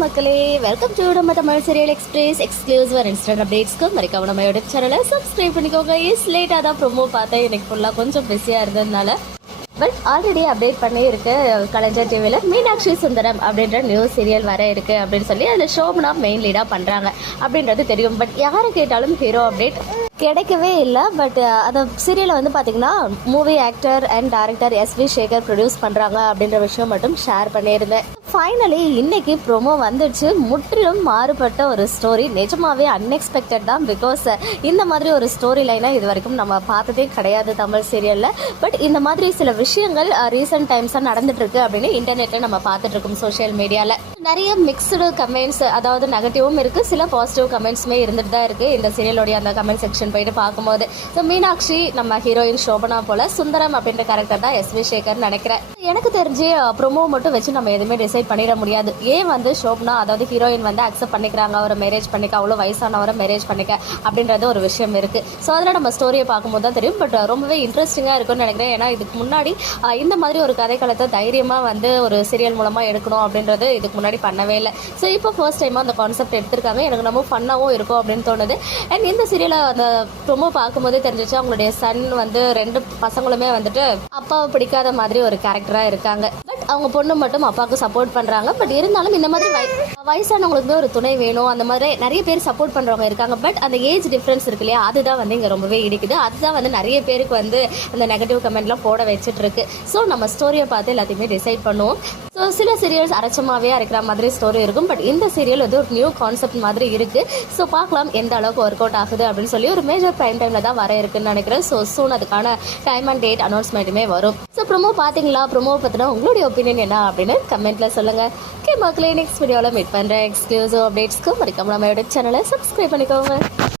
மக்களே welcome to நம்ம Tamil serial express exclusive instant அப்டேட்ஸ்க்கு மறக்காம நம்ம யூடியூப் சேனலை சப்ஸ்கிரைப் பண்ணிக்கோங்க. இஸ் லேட்டாக தான் ப்ரோமோ பார்த்தேன். எனக்கு ஃபுல்லாக கொஞ்சம் பிஸியாக இருந்ததுனால. பட் ஆல்ரெடி அப்டேட் பண்ணியிருக்கு கலைஞர் டிவியில் மீனாட்சி சுந்தரம் அப்படின்ற நியூ சீரியல் வர இருக்கு அப்படின்னு சொல்லி அதில் ஷோபனா மெயின் லீடாக பண்ணுறாங்க அப்படின்றது தெரியும். பட் யாரை கேட்டாலும் ஹீரோ அப்டேட் கிடைக்கவே இல்லை. பட் அந்த சீரியலை வந்து பார்த்தீங்கன்னா movie actor and director S V Sekhar produce பண்ணுறாங்க அப்படின்ற விஷயம் மட்டும் ஷேர் பண்ணியிருந்தேன். ஃபைனலி இன்னைக்கு ப்ரோமோ வந்துடுச்சு. முற்றிலும் மாறுபட்ட ஒரு ஸ்டோரி நிஜமாவே அன்எக்ஸ்பெக்டட் தான் பிகாஸ் இந்த மாதிரி ஒரு ஸ்டோரி லைனை இது வரைக்கும் நம்ம பார்த்ததே கிடையாது தமிழ் சீரியலில் பட் இந்த மாதிரி சில விஷயங்கள் ரீசெண்ட் டைம்ஸாக நடந்துட்டுருக்கு அப்படின்னு இன்டர்நெட்டில் நம்ம பார்த்துட்ருக்கோம் சோஷியல் மீடியாவில் நிறைய மிக்சடு கமெண்ட்ஸ் அதாவது நெகட்டிவும் இருக்குது சில பாசிட்டிவ் கமெண்ட்ஸுமே இருந்துட்டு தான் இருக்குது இந்த சீரியலோடைய அந்த கமெண்ட் செக்ஷன் போயிட்டு பார்க்கும்போது. ஸோ மீனாட்சி நம்ம ஹீரோயின் சோபனா போல சுந்தரம் அப்படின்ற கேரக்டர் தான் எஸ் வி சேகர் நினைக்கிறேன். எனக்கு தெரிஞ்சு ப்ரொமோ மட்டும் வச்சு நம்ம எதுவுமே டிசைட் பண்ணிட முடியாது. ஏன் வந்து ஷோப்னா அதாவது ஹீரோயின் வந்து அக்செப்ட் பண்ணிக்கிறாங்க அவரை மேரேஜ் பண்ணிக்க அவ்வளோ வயசானவரை மேரேஜ் பண்ணிக்க அப்படின்றது ஒரு விஷயம் இருக்கு. ஸோ அதில் நம்ம ஸ்டோரியை பார்க்கும்போது தான் தெரியும். பட் ரொம்பவே இன்ட்ரெஸ்டிங்காக இருக்கும்னு நினைக்கிறேன். ஏன்னா இதுக்கு முன்னாடி இந்த மாதிரி ஒரு கதைக்களத்தை தைரியமாக வந்து ஒரு சீரியல் மூலமாக எடுக்கணும் அப்படின்றது இதுக்கு முன்னாடி பண்ணவே இல்லை. ஸோ இப்போ ஃபர்ஸ்ட் டைமாக அந்த கான்செப்ட் எடுத்திருக்காங்க. எனக்கு ரொம்ப ஃபன்னாகவும் இருக்கும் அப்படின்னு தோணுது. அண்ட் இந்த சீரியலை அந்த ப்ரொமோ பார்க்கும்போதே தெரிஞ்சிச்சு அவங்களுடைய சன் வந்து ரெண்டு பசங்களுமே வந்துட்டு அப்பாவை பிடிக்காத மாதிரி ஒரு கேரக்டராக இருக்காங்க. அவங்க பொண்ணு மட்டும் அப்பாவுக்கு சப்போர்ட் பண்ணுறாங்க பட் இருந்தாலும் இந்த மாதிரி வய வயசானவங்களுக்குமே ஒரு துணை வேணும். அந்த மாதிரி நிறைய பேர் சப்போர்ட் பண்ணுறவங்க இருக்காங்க. பட் அந்த ஏஜ் டிஃப்ரென்ஸ் இருக்கு இல்லையா அதுதான் வந்து இங்கே ரொம்பவே இடிக்குது. அதுதான் வந்து நிறைய பேருக்கு வந்து அந்த நெகட்டிவ் கமெண்ட்லாம் போட வச்சுட்டு இருக்கு. ஸோ நம்ம ஸ்டோரியை பார்த்து எல்லாத்தையுமே டிசைட் பண்ணுவோம். ஸோ சில சீரியல்ஸ் அரைச்சமாகவே அரைக்கிற மாதிரி ஸ்டோரி இருக்கும் பட் இந்த சீரியல் வந்து ஒரு நியூ கான்செப்ட் மாதிரி இருக்குது ஸோ பார்க்கலாம் எந்த அளவுக்கு ஒர்க் அவுட் ஆகுது அப்படின்னு சொல்லி ஒரு மேஜர் ப்ரைம் டைமில் தான் வர இருக்குன்னு நினைக்கிறேன். ஸோ சூன் அதுக்கான டைம் அண்ட் டேட் அனௌன்ஸ்மெண்ட்டுமே வரும். ஸோ ப்ரோமோ பார்த்தீங்களா? ப்ரோமோ பற்றினா உங்களுடைய ஒப்பீனியன் என்ன அப்படின்னு கமெண்ட்டில் சொல்லுங்கள் ஓகே மக்களே நெக்ஸ்ட் வீடியோவில் மீட் பண்ணுறேன் எக்ஸ்க்ளூசிவ் அப்டேட்ஸ்க்கு மறக்காம நம்ம யூடியூப் சேனலை சப்ஸ்கிரைப் பண்ணிக்கோங்க.